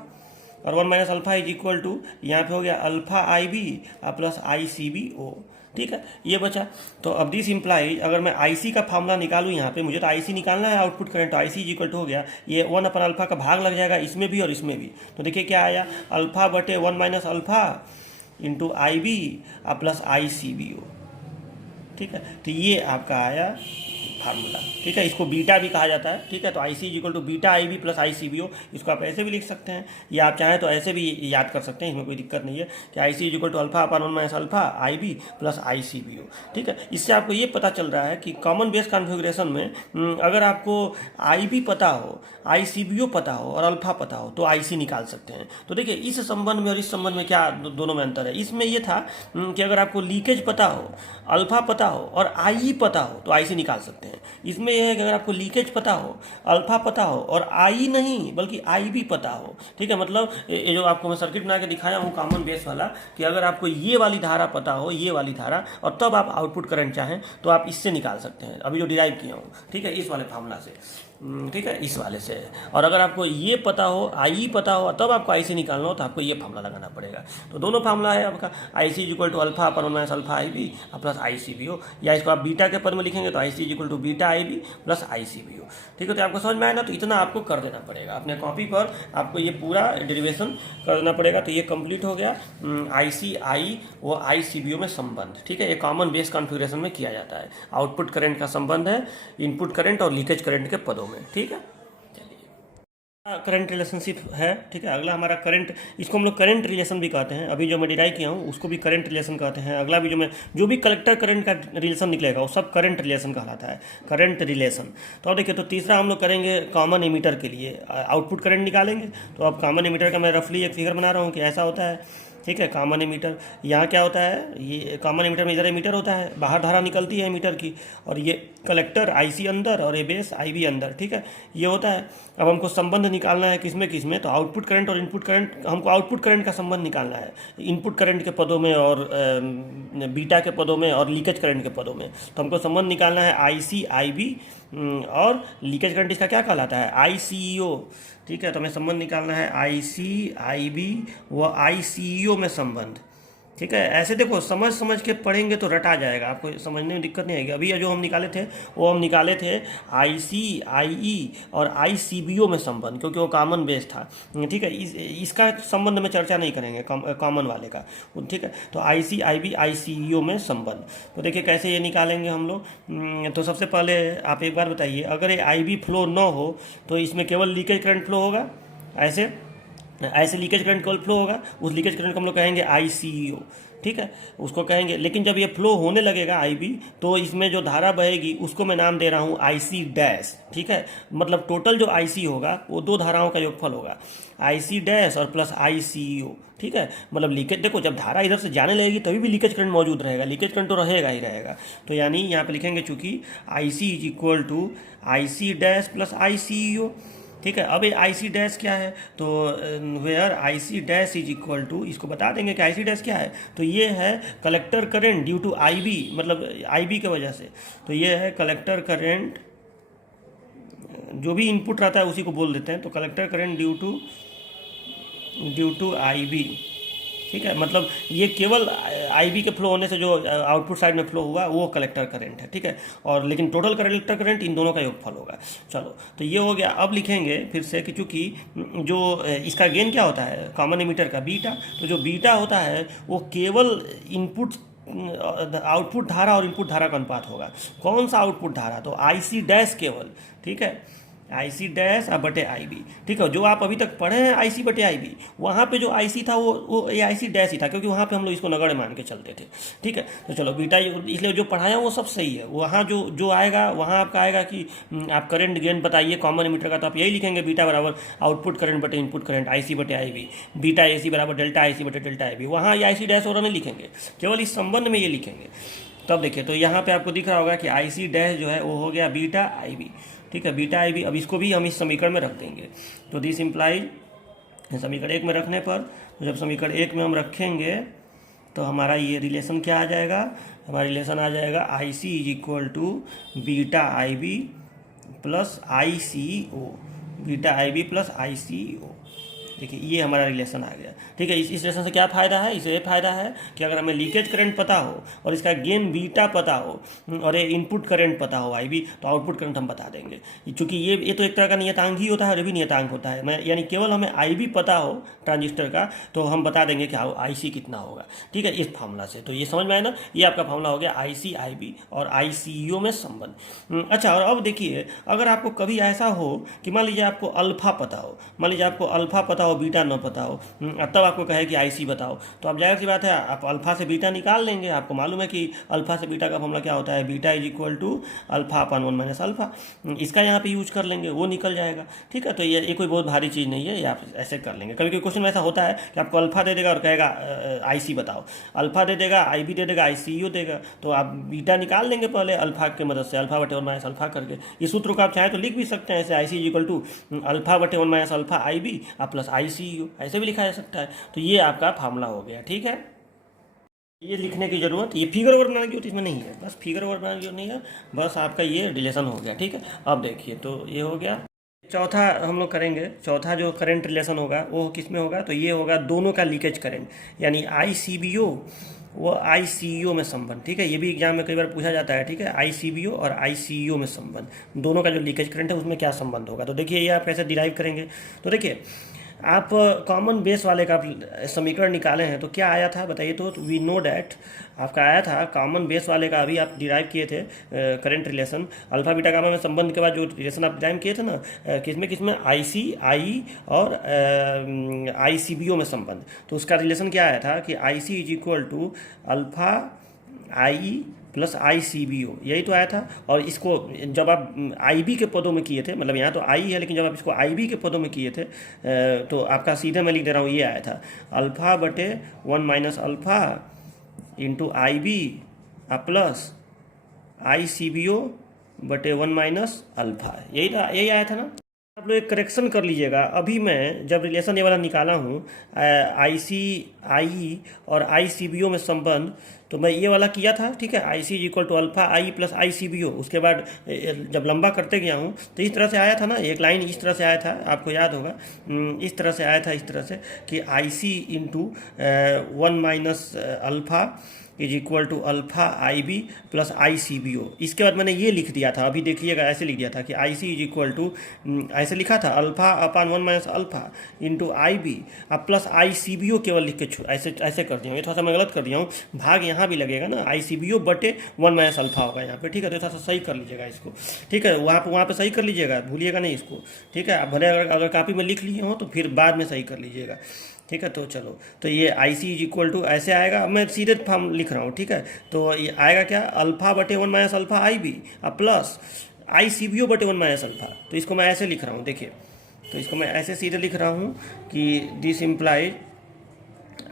और 1 minus alpha is equal to यहाँ पे हो गया अल्फा IB प्लस ICBO, ठीक है, ये बचा। तो अब दिस इम्प्लाइज, अगर मैं IC का फार्मूला निकालूँ यहाँ पे, मुझे तो IC निकालना है, आउटपुट करंट, तो IC इज इक्वल टू हो गया ये 1 अपन अल्फा का भाग लग जाएगा इसमें भी और इसमें भी, तो देखिए क्या आया, अल्फा बटे 1 minus alpha into IB plus ICBO, ठीक है। तो ये आपका आया फार्मूला, ठीक है। इसको बीटा भी कहा जाता है, ठीक है। तो IC is equal to beta IB plus ICBO, इसको आप ऐसे भी लिख सकते हैं, या आप चाहें तो ऐसे भी याद कर सकते हैं, इसमें कोई दिक्कत नहीं है कि IC is equal to alpha upon 1 minus alpha IB plus ICBO, ठीक है। इससे आपको ये पता चल रहा है कि कॉमन बेस कॉन्फ़िगरेशन में अगर आपको IB पता हो, ICBO पता हो और अल्फा पता हो तो IC निकाल सकते हैं। तो देखिए इस संबंध में और इस संबंध में क्या दोनों में अंतर है। इसमें ये था कि अगर आपको लीकेज पता हो, अल्फा पता हो और IE पता हो तो IC निकाल सकते हैं। इसमें यह है कि अगर आपको लीकेज पता हो, अल्फा पता हो और IE नहीं बल्कि IB पता हो, ठीक है। मतलब ये जो आपको मैं सर्किट बना के दिखाया हूँ कॉमन बेस वाला, कि अगर आपको ये वाली धारा पता हो, ये वाली धारा, और तब आप आउटपुट करंट चाहें तो आप इससे निकाल सकते हैं, अभी जो डिराइव किया हूँ, ठीक है, इस वाले फार्मूला से, ठीक है, इस वाले से। और अगर आपको ये पता हो, IE पता हो, तब आपको IC निकालना हो तो आपको ये फार्मूला लगाना पड़ेगा। तो दोनों फार्मूला है आपका, IC is equal to alpha upon 1 minus alpha IB plus ICBO, या इसको आप बीटा के पद में लिखेंगे तो IC is equal to beta IB plus ICBO, ठीक है। तो आपको समझ में आया ना, तो इतना आपको कर देना पड़ेगा अपने कॉपी पर, आपको ये पूरा डेरिवेशन कर देना पड़ेगा। तो ये कंप्लीट हो गया ICI व ICBO में संबंध, ठीक है। ये कॉमन बेस कॉन्फ़िगरेशन में किया जाता है, आउटपुट करंट का संबंध है इनपुट करंट और लीकेज करंट के पदों में, ठीक है। करंट रिलेशनशिप है, ठीक है। अगला हमारा करंट, इसको हम लोग करंट रिलेशन भी कहते हैं, अभी जो मैं डिराइव किया हूँ उसको भी करंट रिलेशन कहते हैं। अगला भी जो भी कलेक्टर करंट का रिलेशन निकलेगा वो सब करंट रिलेशन कहलाता है, करंट रिलेशन। तो अब देखिए, तो तीसरा हम लोग करेंगे कॉमन एमीटर के लिए आउटपुट करंट निकालेंगे। तो अब कॉमन एमीटर का मैं रफली एक फिगर बना रहा हूँ कि ऐसा होता है, ठीक है। कॉमन एमीटर, यहाँ क्या होता है, ये कॉमन एमीटर में इधर एमीटर होता है, बाहर धारा निकलती है एमीटर की, और ये कलेक्टर IC अंदर और ये बेस IB अंदर, ठीक है, ये होता है। अब हमको संबंध निकालना है किसमें, तो आउटपुट करंट और इनपुट करंट, हमको आउटपुट करंट का संबंध निकालना है इनपुट करंट के पदों में और बीटा के पदों में और लीकेज करंट के पदों में। तो हमको संबंध निकालना है IC IB और लीकेज करंट इसका क्या कहलाता है, ICEO, ठीक है। तो हमें संबंध निकालना है IC IB व ICEO में संबंध, ठीक है। ऐसे देखो समझ के पढ़ेंगे तो रटा जाएगा, आपको समझने में दिक्कत नहीं आएगी। अभी जो हम निकाले थे वो हम निकाले थे IC IE और ICBO में संबंध, क्योंकि वो कॉमन बेस था, ठीक है। इसका संबंध में चर्चा नहीं करेंगे कॉमन वाले का, ठीक है। तो IC IB ICEO में संबंध, तो देखिए कैसे ये निकालेंगे हम लोग। तो सबसे पहले आप एक बार बताइए, अगर ये IB फ्लो न हो तो इसमें केवल लीकेज करंट फ्लो होगा, ऐसे लीकेज करंट केवल फ्लो होगा, उस लीकेज करंट को हम लोग कहेंगे ICEO, ठीक है, उसको कहेंगे। लेकिन जब ये फ्लो होने लगेगा आई बी, तो इसमें जो धारा बहेगी उसको मैं नाम दे रहा हूँ आई सी डैश, ठीक है। मतलब टोटल जो आई सी होगा वो दो धाराओं का योगफल होगा, आई सी डैश और प्लस आई सी ओ, ठीक है। मतलब लीकेज, देखो जब धारा इधर से जाने लगेगी तभी भी लीकेज करंट मौजूद रहेगा, लीकेज करंट तो रहेगा ही रहेगा। तो यानी यहाँ पे लिखेंगे चूंकि I C is equal to I C dash plus I C O, ठीक है। अब ये आई सी डैश क्या है, तो where I C dash is equal to, इसको बता देंगे कि आई सी डैश क्या है। तो ये है collector current due to I B, मतलब आई बी की वजह से। तो ये है कलेक्टर करेंट, जो भी इनपुट रहता है उसी को बोल देते हैं। तो collector current due to I B, ठीक है। मतलब ये केवल आई बी के फ्लो होने से जो आउटपुट साइड में फ्लो हुआ वो कलेक्टर करंट है, ठीक है। और लेकिन टोटल कलेक्टर करंट इन दोनों का योगफल होगा। चलो, तो ये हो गया। अब लिखेंगे फिर से कि चूँकि जो इसका गेन क्या होता है कॉमन एमिटर का, बीटा। तो जो बीटा होता है वो केवल इनपुट आउटपुट धारा और इनपुट धारा का अनुपात होगा। कौन सा आउटपुट धारा, तो आई सी डैश केवल, ठीक है, आई सी डैश और बटे आई बी, ठीक है। जो आप अभी तक पढ़े हैं आई सी बटे आई बी, वहाँ पे जो आई सी था वो ये आई सी डैश ही था, क्योंकि वहाँ पे हम लोग इसको नगण्य मान के चलते थे, ठीक है। तो चलो बीटा, इसलिए जो पढ़ाया वो सब सही है। वहाँ जो आएगा वहाँ आपका आएगा कि आप करंट गेन बताइए कॉमन एमिटर का, तो आप यही लिखेंगे बीटा बराबर आउटपुट करंट बटे इनपुट करंट आई सी बटे आई बी, बीटा ए सी बराबर डेल्टा आई सी बटे डेल्टा आई बी। वहाँ ये आई सी डैश और नहीं लिखेंगे, केवल इस संबंध में ये लिखेंगे। तब देखिए, तो यहाँ पे आपको दिख रहा होगा कि आई सी डैश जो है वो हो गया बीटा आई बी, ठीक है, बीटा आई बी। अब इसको भी हम इस समीकरण में रख देंगे। तो दिस इम्प्लाइज समीकरण 1 में रखने पर, तो जब समीकरण 1 में हम रखेंगे तो हमारा ये रिलेशन क्या आ जाएगा, हमारा रिलेशन आ जाएगा I C is equal to beta I B plus I C O, beta I B plus I C O. देखिए ये हमारा रिलेशन आ गया, ठीक है। इस रिलेशन से क्या फ़ायदा है, इससे ये फ़ायदा है कि अगर हमें लीकेज करंट पता हो और इसका गेन बीटा पता हो और ये इनपुट करंट पता हो आई बी, तो आउटपुट करंट हम बता देंगे। चूँकि ये तो एक तरह का नियतांक ही होता है और ये भी नियतांक होता है, यानी केवल हमें आई बी पता हो ट्रांजिस्टर का तो हम बता देंगे कि आई सी कितना होगा, ठीक है, इस फार्मूला से। तो ये समझ में आया ना, ये आपका फार्मूला हो गया आई सी आई बी और आई सी ओ में संबंध। अच्छा, और अब देखिए, अगर आपको कभी ऐसा हो कि मान लीजिए आपको अल्फा पता हो, मान लीजिए आपको अल्फा पता हो बीटा न पता हो, तब आपको कहे कि आई सी बताओ, तो आप जाहिर सी बात है आप अल्फा से बीटा निकाल लेंगे। आपको मालूम है कि अल्फा से बीटा का फॉर्मूला क्या होता है, beta is equal to alpha upon 1 minus alpha. इसका यहाँ पे यूज कर लेंगे, वो निकल जाएगा, ठीक है। तो ये कोई बहुत भारी चीज़ नहीं है, ये आप ऐसे कर लेंगे। कभी कभी क्वेश्चन ऐसा होता है कि आपको अल्फा दे देगा और कहेगा आई सी बताओ, अल्फा दे देगा, आई बी दे देगा, आई सी यू देगा, तो आप बीटा निकाल लेंगे पहले अल्फा की मदद से, अल्फा बटे 1 माइनस अल्फा करके। इस सूत्र को आप चाहें तो लिख भी सकते हैं ऐसे, I C is equal to alpha बटे 1 minus alpha I B plus I C U, ऐसे भी लिखा जा सकता है। तो ये आपका फार्मूला हो गया, ठीक है। ये लिखने की जरूरत, ये फिगर ओवर बनाने की जरूरत इसमें नहीं है, बस फिगर ओवर बनाने की जरूरत नहीं है, बस आपका ये रिलेशन हो गया, ठीक है। अब देखिए, तो ये हो गया। चौथा हम लोग करेंगे, चौथा जो करंट रिलेशन होगा वो किस में होगा, तो ये होगा दोनों का लीकेज करंट, यानी आई सी बी ओ वो आई सी ई ओ में संबंध, ठीक है। ये भी एग्जाम में कई बार पूछा जाता है, ठीक है। आई सी बी ओ और आई सी ई ओ में संबंध, दोनों का जो लीकेज करंट है उसमें क्या संबंध होगा। तो देखिए ये आप कैसे डिराइव करेंगे। तो देखिए, आप कॉमन बेस वाले का समीकरण निकाले हैं तो क्या आया था बताइए। तो वी नो डैट आपका आया था कॉमन बेस वाले का, अभी आप डिराइव किए थे current relation, alpha beta gamma में संबंध के बाद जो रिलेशन आप डिराइव किए थे ना, किसमें आई सी आई और आई सी बी ओ में संबंध। तो उसका रिलेशन क्या आया था कि I C is equal to alpha I plus I C B O, यही तो आया था। और इसको जब आप आई बी के पदों में किए थे, मतलब यहाँ तो आई है लेकिन जब आप इसको आई बी के पदों में किए थे तो आपका सीधे मैं लिख दे रहा हूँ, ये आया था अल्फा बटे 1 minus alpha into I B plus I C B ओ बटे 1 माइनस अल्फा, यही आया था ना। आप लोग एक करेक्शन कर लीजिएगा, अभी मैं जब रिलेशन ये वाला निकाला हूँ आई सी आई और आई सी बी ओ में संबंध, तो मैं ये वाला किया था, ठीक है। I C is equal to alpha I plus I C B O, उसके बाद जब लंबा करते गया हूँ तो इस तरह से आया था ना, एक लाइन इस तरह से आया था, आपको याद होगा, इस तरह से आया था, इस तरह से कि I C into 1 minus alpha is equal to alpha I B plus I C B O. इसके बाद मैंने ये लिख दिया था, अभी देखिएगा ऐसे लिख दिया था कि I C is equal to, ऐसे लिखा था alpha upon 1 minus alpha into I B plus I C B O केवल लिख के ऐसे कर दिया हूँ। ये थोड़ा सा मैं गलत कर दिया हूँ, भाग यहाँ भी लगेगा ना, आई सी बी ओ बटे 1 माइनस अल्फा होगा यहाँ पे, ठीक है। तो थोड़ा सा सही कर लीजिएगा इसको, ठीक है, वहाँ पे सही कर लीजिएगा, भूलिएगा नहीं इसको, ठीक है। भले अगर कॉपी में लिख लिए हो तो फिर बाद में सही कर लीजिएगा। ठीक है। तो चलो, तो ये आई सी इज इक्वल टू ऐसे आएगा, मैं सीधे फॉर्म लिख रहा हूँ, ठीक है। तो ये आएगा क्या, अल्फा बटे 1 minus alpha I B plus I C B ओ बटे 1 माइनस अल्फा। तो इसको मैं ऐसे लिख रहा हूँ, देखिए, तो इसको मैं ऐसे सीधे लिख रहा हूँ कि this implies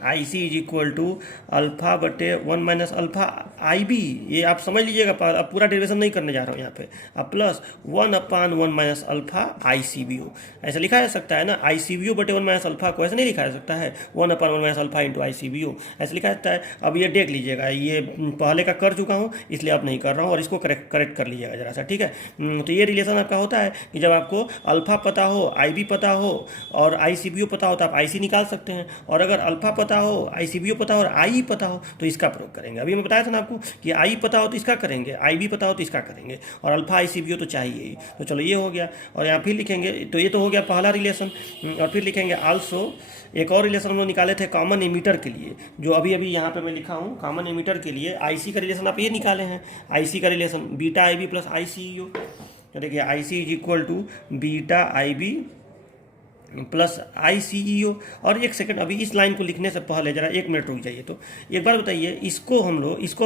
I C is equal to alpha बटे 1 माइनस अल्फा आई बी। ये आप समझ लीजिएगा, अब पूरा डेरिवेशन नहीं करने जा रहा हूँ यहाँ पे। अब plus 1/1 minus alpha I C B ओ, ऐसा लिखा जा सकता है ना। आई सी बी ओ बटे 1 माइनस अल्फा को ऐसे नहीं लिखा जा सकता है, 1/1 माइनस अल्फा इंटू आई सी बी ओ, ऐसे लिखा जाता है। अब ये देख लीजिएगा, ये पहले का कर चुका हूँ इसलिए अब नहीं कर रहा हूँ, और इसको करेक्ट कर लीजिएगा जरा सा, ठीक है। तो ये रिलेशन आपका होता है कि जब आपको अल्फा पता हो, आई बी पता हो और आई सी बी ओ पता हो तो आप आई सी निकाल सकते हैं, और अगर अल्फा पता हो, आई सी बी ओ पता हो और आई पता हो तो इसका प्रयोग करेंगे। अभी मैं बताया था ना आपको कि आई पता हो तो इसका करेंगे, आई बी पता हो तो इसका करेंगे, और अल्फा आई सी बी ओ तो चाहिए ही। तो चलो ये हो गया, और यहाँ फिर लिखेंगे, तो ये तो हो गया पहला रिलेशन। और फिर लिखेंगे आल्सो, एक और रिलेशन हम लोग निकाले थे कॉमन एमीटर के लिए, जो अभी अभी यहाँ पे मैं लिखा हूँ। कॉमन एमीटर के लिए आई सी का रिलेशन आप ये निकाले हैं, आई सी का relation beta I B plus I C E O. तो देखिए I C is equal to beta I B plus I C E O. और एक सेकंड, अभी इस लाइन को लिखने से पहले जरा 1 मिनट रुक जाइए। तो एक बार बताइए, इसको हम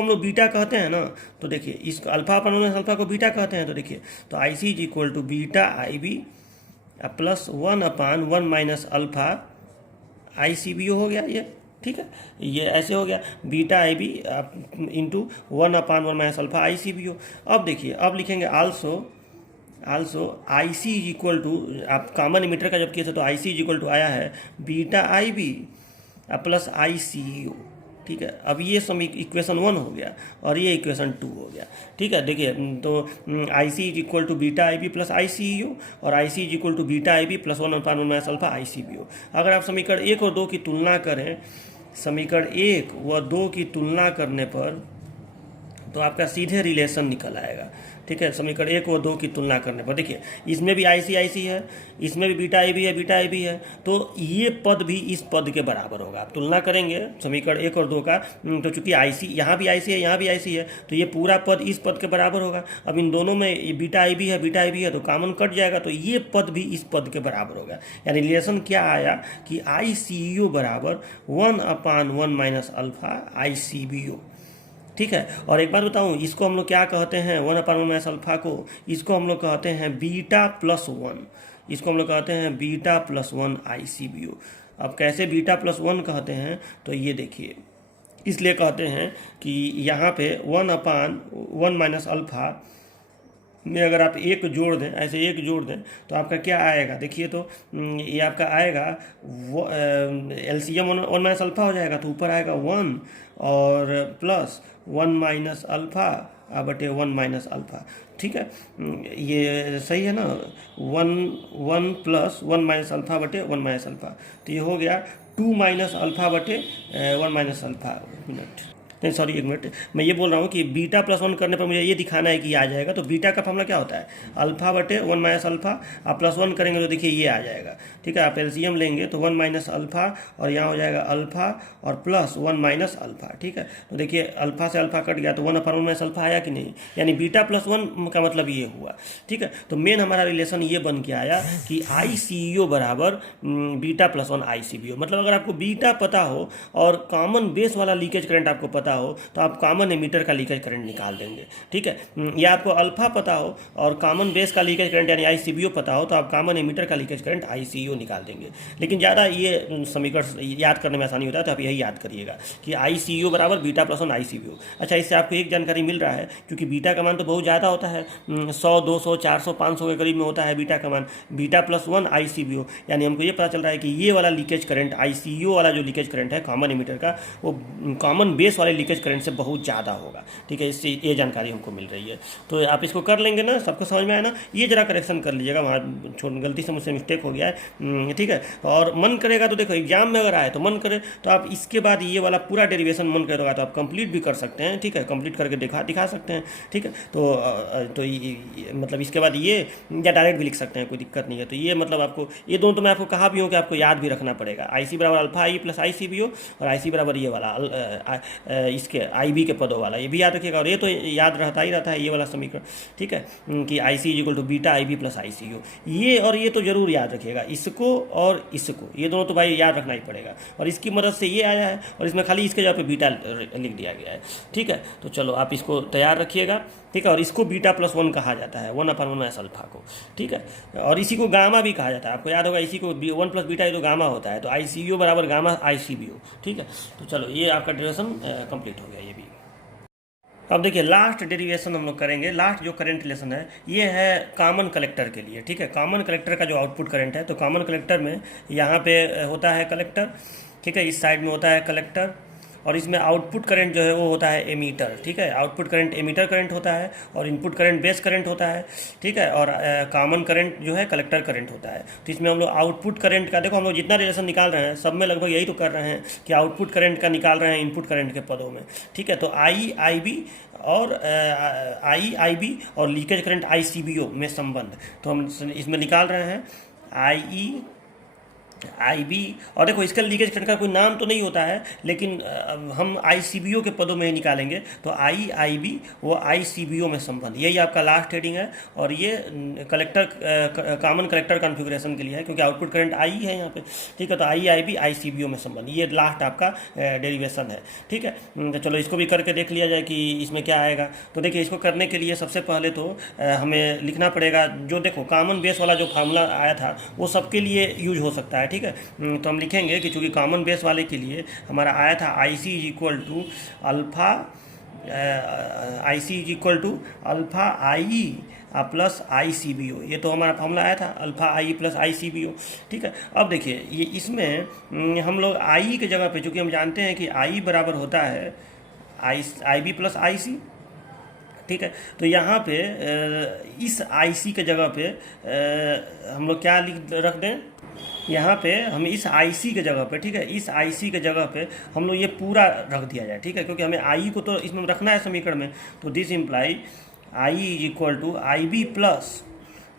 लोग बीटा कहते हैं ना। तो देखिए, इसको अल्फा अपन अल्फा को बीटा कहते हैं। तो देखिए, तो I C is equal to beta I B plus 1/1 minus alpha I C B O हो गया ये, ठीक है। ये ऐसे हो गया beta I B into 1/1 minus alpha I C B O. अब देखिए, अब लिखेंगे also I C is equal to, आप कॉमन एमीटर का जब किए थे तो I C is equal to आया है beta I B plus I C E ओ, ठीक है। अब ये सब इक्वेशन 1 हो गया और ये इक्वेशन 2 हो गया, ठीक है। देखिए, तो I C is equal to beta I B plus I C E O, और I C is equal to beta I B plus 1/1 minus alpha I C B O. अगर आप समीकरण 1 और 2 की तुलना करें, समीकरण 1 व 2 की तुलना करने पर तो आपका सीधे रिलेशन निकल आएगा, ठीक है। समीकरण 1 और 2 की तुलना करने पर देखिए, इसमें भी आई सी है, इसमें भी बीटा आई बी है, तो ये पद भी इस पद के बराबर होगा। आप तुलना करेंगे समीकरण 1 और 2 का, तो चूंकि आई सी, यहाँ भी आई सी है, यहाँ भी आई सी है, तो ये पूरा पद इस पद के बराबर होगा। अब इन दोनों में बीटा आई बी है तो कॉमन कट जाएगा, तो ये पद भी इस पद के बराबर होगा। यानी रिलेशन क्या आया कि आई सी ई ओ बराबर 1/1 minus alpha I C B O, ठीक है। और एक बात बताऊं, इसको हम लोग क्या कहते हैं, 1/1 माइनस अल्फा को, इसको हम लोग कहते हैं बीटा प्लस 1, इसको हम लोग कहते हैं beta plus 1 I C B O. अब कैसे बीटा प्लस 1 कहते हैं, तो ये देखिए, इसलिए कहते हैं कि यहाँ पे 1/1 माइनस अल्फा में अगर आप एक जोड़ दें, ऐसे एक जोड़ दें, तो आपका क्या आएगा, देखिए। तो ये आपका आएगा एलसीएम 1 माइनस अल्फा हो जाएगा, तो ऊपर आएगा 1 और प्लस 1 माइनस अल्फा बटे 1 माइनस अल्फा, ठीक है। ये सही है ना, 1 प्लस 1 माइनस अल्फा बटे 1 माइनस अल्फा, तो ये हो गया 2 माइनस अल्फा बटे 1 माइनस अल्फा। मिनट नहीं, सॉरी, 1 मिनट, मैं ये बोल रहा हूँ कि बीटा प्लस 1 करने पर मुझे ये दिखाना है कि ये आ जाएगा। तो बीटा का फॉर्मूला क्या होता है, अल्फा बटे 1 माइनस अल्फा, आप प्लस 1 करेंगे तो देखिए ये आ जाएगा, ठीक है। आप एलसीएम लेंगे तो 1 माइनस अल्फा, और यहाँ हो जाएगा अल्फा और प्लस 1 माइनस अल्फा, ठीक है। तो देखिए, अल्फा से अल्फा कट गया तो 1/1 माइनस अल्फा आया कि नहीं, यानी बीटा प्लस 1 का मतलब ये हुआ, ठीक है। तो मेन हमारा रिलेशन ये बन के आया कि आई सी ई ओ बराबर beta plus 1 I C B ओ। मतलब अगर आपको बीटा पता हो और कॉमन बेस वाला लीकेज करंट आपको पता हो तो आप कॉमन एमीटर का लीकेज करंट निकाल देंगे, ठीक है। या आपको अल्फा पता हो और कॉमन बेस का लीकेज करंट यानी आई सी बी ओ पता हो तो आप कॉमन एमीटर का leakage current I C E ओ निकाल देंगे। लेकिन ज़्यादा ये समीकरण याद करने में आसानी होता है, तो आप यही याद करिएगा कि आई सी ई ओ बराबर beta plus 1 I C B ओ। अच्छा, इससे आपको एक जानकारी मिल रहा है, क्योंकि बीटा का मान तो बहुत ज़्यादा होता है, 100, 200, 400, 500 के करीब में होता है बीटा का मान, beta plus 1 I C B ओ, यानी हमको ये पता चल रहा है कि ये वाला leakage current I C E ओ वाला जो लीकेज करंट है कॉमन एमीटर का, वो कॉमन बेस वाले लीकेज करंट से बहुत ज़्यादा होगा, ठीक है। इससे ये जानकारी हमको मिल रही है। तो आप इसको कर लेंगे ना, सबको समझ में आया ना। ये जरा करेक्शन कर लीजिएगा, वहाँ गलती से मुझसे मिस्टेक हो गया है, ठीक है। और मन करेगा तो देखो, एग्जाम में अगर आए तो मन करे तो आप इसके बाद ये वाला पूरा डेरिवेशन मन करेगा तो आप कंप्लीट भी कर सकते हैं, ठीक है। कंप्लीट करके दिखा सकते हैं, ठीक है। तो मतलब इसके बाद ये या डायरेक्ट भी लिख सकते हैं, कोई दिक्कत नहीं है। तो ये मतलब आपको ये दोनों तो मैं आपको कहा भी हूँ कि आपको याद भी रखना पड़ेगा, आई सी बराबर alpha I plus I C B ओ, और आई सी बराबर ये वाला इसके आई बी के पदों वाला, ये भी याद रखिएगा। और ये तो याद रहता ही रहता है ये वाला समीकरण, ठीक है, कि I C equal to beta I B plus I C U, ये और ये तो जरूर याद रखिएगा, इसको और इसको, ये दोनों तो भाई याद रखना ही पड़ेगा। और इसकी मदद से ये आया है और इसमें खाली इसके जगह पे बीटा लिख दिया गया है, ठीक है। तो चलो आप इसको तैयार रखिएगा, ठीक है। और इसको बीटा प्लस 1 कहा जाता है, 1/1 अल्फा को, ठीक है। और इसी को गामा भी कहा जाता है, आपको याद होगा, इसी को 1 प्लस बीटा ये तो गामा होता है, तो आई सी यू बराबर gamma I C B O, ठीक है। तो चलो ये आपका डेरिवेशन कंप्लीट हो गया ये भी। अब देखिए लास्ट डेरिवेशन हम लोग करेंगे, लास्ट जो करंट रिलेशन है ये है कॉमन कलेक्टर के लिए, ठीक है। कॉमन कलेक्टर का जो आउटपुट करंट है, तो कॉमन कलेक्टर में यहाँ पे होता है कलेक्टर, ठीक है, इस साइड में होता है कलेक्टर, और इसमें आउटपुट करंट जो है वो होता है एमीटर, ठीक है। आउटपुट करंट एमीटर करंट होता है और इनपुट करंट बेस करंट होता है, ठीक है। और कॉमन करंट जो है कलेक्टर करंट होता है। तो इसमें हम लोग आउटपुट करंट का, देखो हम लोग जितना रिलेशन निकाल रहे हैं सब में लगभग यही तो कर रहे हैं कि आउटपुट करंट का निकाल रहे हैं इनपुट करंट के पदों में, ठीक है। तो आई आई बी और आई बी और leakage current I C B O में संबंध, तो हम इसमें निकाल रहे हैं आई बी। और देखो इसका लीकेज करंट का कोई नाम तो नहीं होता है, लेकिन हम आई सी बी ओ के पदों में ही निकालेंगे। तो आई बी वो आई सी बी ओ में संबंध, यही आपका लास्ट हेडिंग है। और ये कलेक्टर कॉमन कलेक्टर कॉन्फ़िगरेशन के लिए है, क्योंकि आउटपुट करंट आई है यहाँ पे, ठीक है। तो आई B I C B O में संबंध, ये लास्ट आपका डेरिवेशन है, ठीक है। तो चलो इसको भी करके देख लिया जाए कि इसमें क्या आएगा। तो देखिए इसको करने के लिए सबसे पहले तो हमें लिखना पड़ेगा, जो देखो कॉमन बेस वाला जो फार्मूला आया था वो सबके लिए यूज हो सकता है, ठीक है। तो हम लिखेंगे कि चूंकि कॉमन बेस वाले के लिए हमारा आया था I C is equal to alpha, I C is equal to alpha I plus I C B O, ये तो हमारा फॉर्मूला आया था alpha I plus I C B O, ठीक है। अब देखिए ये इसमें हम लोग आई की जगह पे, चूंकि हम जानते हैं कि आई बराबर होता है आई बी प्लस आई सी, ठीक है। तो यहाँ पे इस आई सी के जगह पे हम लोग क्या रख दें, यहाँ पे हम इस IC के जगह पे, ठीक है, इस IC के जगह पे हम लोग ये पूरा रख दिया जाए, ठीक है, क्योंकि हमें आई को तो इसमें रखना है समीकरण में। तो this imply I is equal to I B plus,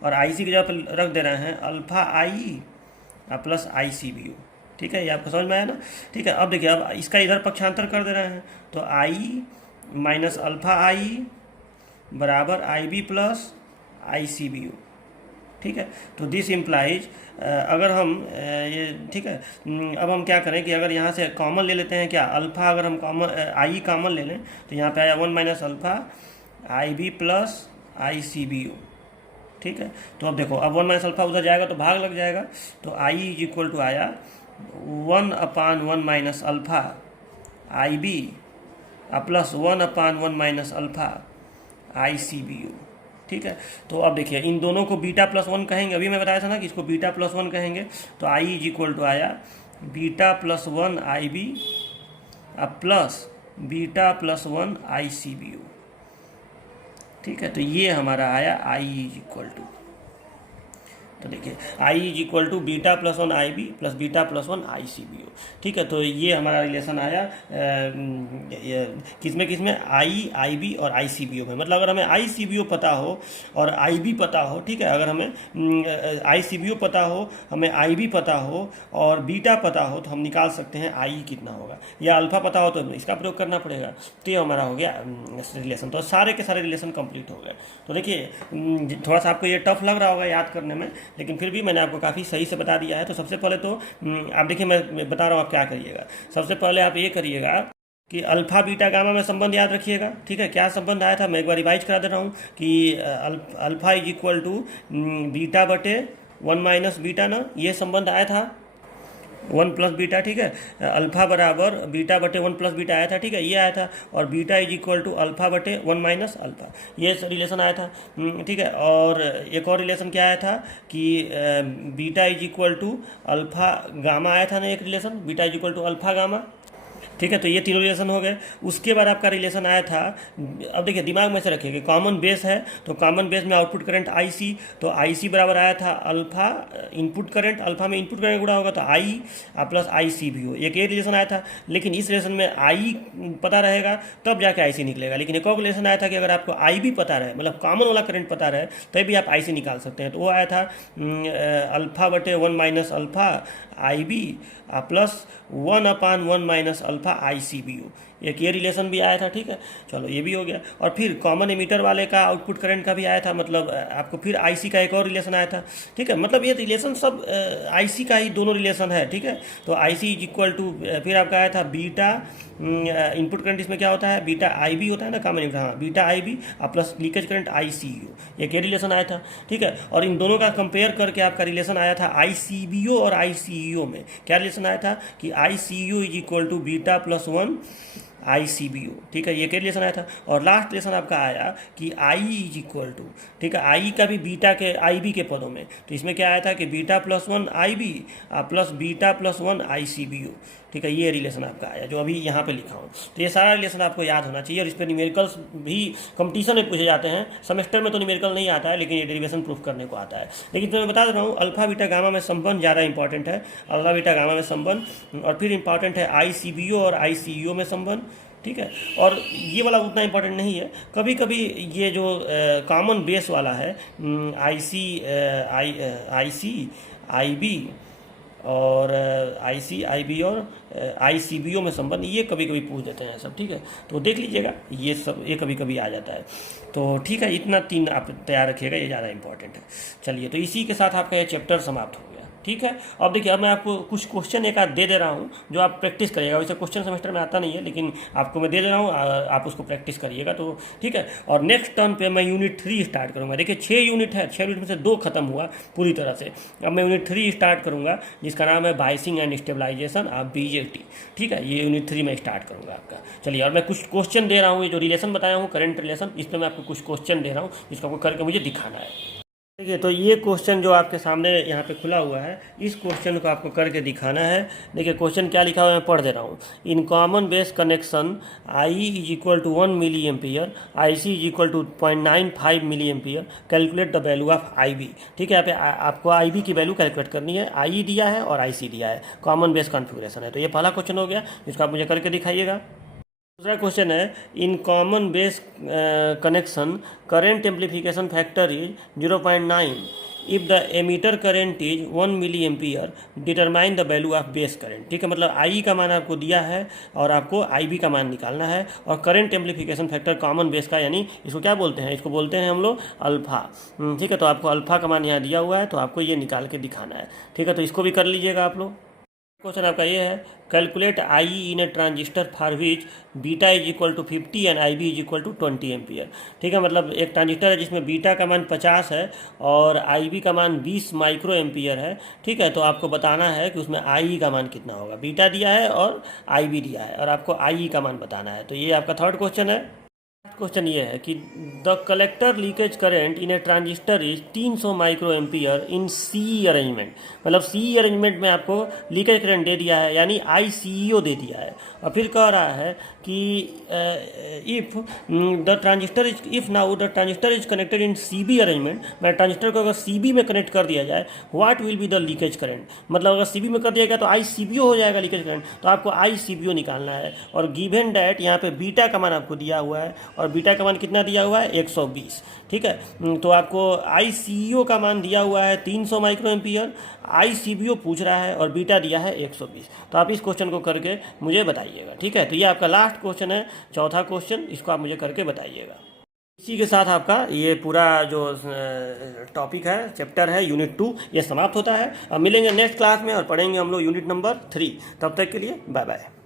और IC की जगह पे रख दे रहे हैं alpha I plus I C B O, ठीक है। ये आपको समझ में आया ना, ठीक है। अब देखिए अब इसका इधर पक्षांतर कर दे रहे हैं, तो आई माइनस अल्फा आई बराबर आई B plus I C B O, ठीक है। तो दिस इम्प्लाइज अगर हम ये, ठीक है, अब हम क्या करें कि अगर यहाँ से कॉमन ले लेते हैं, क्या अल्फ़ा, अगर हम कॉमन आई कॉमन ले लें तो यहाँ पे आया 1 minus alpha I B plus I C B O, ठीक है। तो अब देखो अब 1 माइनस अल्फ़ा उधर जाएगा तो भाग लग जाएगा, तो आई इज इक्वल टू आया 1/1 माइनस अल्फ़ा आई बी प्लस 1/1 माइनस अल्फ़ा आई सी बी ओ, ठीक है। तो अब देखिए इन दोनों को बीटा प्लस 1 कहेंगे, अभी मैं बताया था ना कि इसको बीटा प्लस 1 कहेंगे। तो आई इज इक्वल टू आया beta plus 1 I B plus beta plus 1 I C B O, ठीक है। तो ये हमारा आया आई इज इक्वल टू, तो देखिए I is equal to beta plus 1 I B plus beta plus 1 I C B O, ठीक है। तो ये हमारा रिलेशन आया किसमें आई बी और आई सी बी ओ में। मतलब अगर हमें आई सी बी ओ पता हो और आई बी पता हो, ठीक है, अगर हमें आई सी बी ओ पता हो, हमें आई बी पता हो और बीटा पता हो, तो हम निकाल सकते हैं आई कितना होगा, या अल्फा पता हो तो इसका प्रयोग करना पड़ेगा। तो ये हमारा हो गया रिलेशन। तो सारे के सारे रिलेशन कंप्लीट हो गए। तो देखिए थोड़ा सा आपको ये टफ लग रहा होगा याद करने में, लेकिन फिर भी मैंने आपको काफ़ी सही से बता दिया है। तो सबसे पहले तो आप देखिए मैं बता रहा हूँ आप क्या करिएगा। सबसे पहले आप ये करिएगा कि अल्फा बीटा गामा में संबंध याद रखिएगा, ठीक है। क्या संबंध आया था मैं एक बार रिवाइज करा दे रहा हूँ कि alpha is equal to beta बटे 1 माइनस बीटा ना, ये संबंध आया था 1 प्लस बीटा, ठीक है। अल्फा बराबर बीटा बटे 1 प्लस बीटा आया था, ठीक है, ये आया था। और beta is equal to alpha बटे 1 माइनस अल्फा, ये रिलेशन आया था, ठीक है। और एक और रिलेशन क्या आया था कि beta is equal to alpha gamma आया था ना, एक relation beta is equal to alpha gamma, ठीक है। तो ये तीनों रिलेशन हो गए। उसके बाद आपका रिलेशन आया था, अब देखिए दिमाग में से रखिए कि कॉमन बेस है, तो कॉमन बेस में आउटपुट करंट आई सी, तो आई सी बराबर आया था अल्फा इनपुट करंट, अल्फा में इनपुट करंट गुणा होगा तो आई प्लस आई सी भी हो, एक ये रिलेशन आया था। लेकिन इस रिलेशन में आई पता रहेगा तब जाके आई सी निकलेगा। लेकिन एक और रिलेशन आया था कि अगर आपको आई भी पता रहे, मतलब कॉमन वाला करंट पता रहे, तभी आप आई सी निकाल सकते हैं। तो वो आया था अल्फा बटे 1 minus alpha I B plus 1/1 minus alpha I C B U, एक ये रिलेशन भी आया था, ठीक है। चलो ये भी हो गया। और फिर कॉमन एमीटर वाले का आउटपुट करंट का भी आया था, मतलब आपको फिर आईसी का एक और रिलेशन आया था, ठीक है। मतलब ये रिलेशन सब आईसी का ही दोनों रिलेशन है, ठीक है। तो आईसी इज इक्वल टू, फिर आपका आया था बीटा इनपुट करंट, इसमें क्या होता है बीटा आई बी होता है ना कॉमन एमीटर, हाँ beta I B plus leakage current I C B, एक ये रिलेशन आया था, ठीक है। और इन दोनों का कंपेयर करके आपका रिलेशन आया था आई सी बी ओ और आई सी ई ओ में। क्या रिलेशन आया था कि I C U is equal to beta plus 1 I C B O, ठीक है, ये क्या रिलेशन आया था। और लास्ट रिलेशन आपका आया कि आई इज इक्वल टू, ठीक है, आई का भी बीटा के आई बी के पदों में, तो इसमें क्या आया था कि beta plus 1 I B plus beta plus 1 I C B O, ठीक है, ये रिलेशन आपका आया जो अभी यहाँ पे लिखा हूँ। तो ये सारा रिलेशन आपको याद होना चाहिए। और इस पर न्यूमेरिकल्स भी कंपटीशन में पूछे जाते हैं, सेमेस्टर में तो न्यूमेरिकल नहीं आता है, लेकिन ये डेरिवेशन प्रूफ करने को आता है। लेकिन तो मैं बता दे रहा हूँ, अल्फा बीटा गामा में संबंध ज़्यादा इंपॉर्टेंट है, अल्फा बीटा गामा में संबंध, और फिर इंपॉर्टेंट है आई सी बी ओ और आई सी ई ओ में संबंध, ठीक है। और ये वाला उतना इंपॉर्टेंट नहीं है, कभी कभी ये जो कॉमन बेस वाला है आई सी आई बी और आई सी आई बी और आई सी बी ओ में संबंध, ये कभी कभी पूछ देते हैं सब, ठीक है। तो देख लीजिएगा, ये सब ये कभी कभी आ जाता है। तो ठीक है, इतना 3 आप तैयार रखिएगा, ये ज़्यादा इंपॉर्टेंट है। चलिए, तो इसी के साथ आपका ये चैप्टर समाप्त हो गया, ठीक है। अब देखिए, अब मैं आपको कुछ क्वेश्चन एक आध दे दे रहा हूँ जो आप प्रैक्टिस करिएगा। वैसे क्वेश्चन सेमेस्टर में आता नहीं है, लेकिन आपको मैं दे दे रहा हूँ, आप उसको प्रैक्टिस करिएगा, तो ठीक है। और नेक्स्ट टर्न पे मैं यूनिट 3 स्टार्ट करूँगा। देखिए 6 यूनिट है, 6 यूनिट में से 2 खत्म हुआ पूरी तरह से। अब मैं यूनिट 3 स्टार्ट करूँगा, जिसका नाम है biasing and stabilization of BJT, ठीक है। ये यूनिट 3 में स्टार्ट करूँगा आपका। चलिए, और मैं कुछ क्वेश्चन दे रहा हूँ, ये जो रिलेशन बताया हूँ करंट रिलेशन, इस पर मैं आपको कुछ क्वेश्चन दे रहा हूँ, इसको आपको करके मुझे दिखाना है। देखिए, तो ये क्वेश्चन जो आपके सामने यहाँ पे खुला हुआ है, इस क्वेश्चन को आपको करके दिखाना है। देखिए क्वेश्चन क्या लिखा हुआ है, मैं पढ़ दे रहा हूँ। In common base connection I is equal to 1 milli ampere, I C is equal to 0.95 milli ampere, calculate the value of I B, ठीक है। यहाँ पे आपको आई बी की वैल्यू कैलकुलेट करनी है, आई दिया है और आई सी दिया है, कॉमन बेस कॉन्फ़िगरेशन है। तो ये पहला क्वेश्चन हो गया, जिसको आप मुझे करके दिखाइएगा। दूसरा क्वेश्चन है, in common base connection current amplification factor is 0.9, if the emitter current is 1 milli ampere, determine the value of base current, ठीक है। मतलब आई का मान आपको दिया है और आपको आई बी का मान निकालना है, और current amplification factor common base का, यानी इसको क्या बोलते हैं, इसको बोलते हैं हम लोग अल्फा, ठीक है। तो आपको अल्फा का मान यहाँ दिया हुआ है, तो आपको ये निकाल के दिखाना है, ठीक है। तो इसको भी कर लीजिएगा आप लोग। क्वेश्चन आपका ये है, calculate I in a transistor for which beta is equal to 50 and I B is equal to 20 ampere, ठीक है। मतलब एक ट्रांजिस्टर है जिसमें बीटा का मान 50 है और आई बी का मान 20 माइक्रो एम्पियर है, ठीक है। तो आपको बताना है कि उसमें आई का मान कितना होगा। बीटा दिया है और आई बी दिया है, और आपको आई का मान बताना है। तो ये आपका थर्ड क्वेश्चन है। क्वेश्चन ये है कि the collector leakage current in a transistor is 300 micro ampere in C arrangement, मतलब सी अरेंजमेंट में आपको लीकेज करंट दे दिया है, यानी आई सी ई ओ दे दिया है। और फिर कह रहा है कि if the transistor is, if now the transistor is connected in C B arrangement, मैं ट्रांजिस्टर को अगर सी बी में कनेक्ट कर दिया जाए, what will be the leakage current, मतलब अगर सी बी में कर दिया गया तो आई सी बी ओ हो जाएगा लीकेज करंट। तो आपको आई सी बी ओ निकालना है, और गिवन डैट यहाँ पे बीटा का मान आपको दिया हुआ है, और बीटा का मान कितना दिया हुआ है 120, ठीक है। तो आपको आई सी ई ओ का मान दिया हुआ है 300 micro ampere, I C B ओ पूछ रहा है और बीटा दिया है 120। तो आप इस क्वेश्चन को करके मुझे बताइएगा, ठीक है। तो ये आपका लास्ट क्वेश्चन है, चौथा क्वेश्चन, इसको आप मुझे करके बताइएगा। इसी के साथ आपका ये पूरा जो टॉपिक है, चैप्टर है यूनिट 2, ये समाप्त होता है। अब मिलेंगे नेक्स्ट क्लास में और पढ़ेंगे हम लोग यूनिट नंबर 3। तब तक के लिए बाय बाय।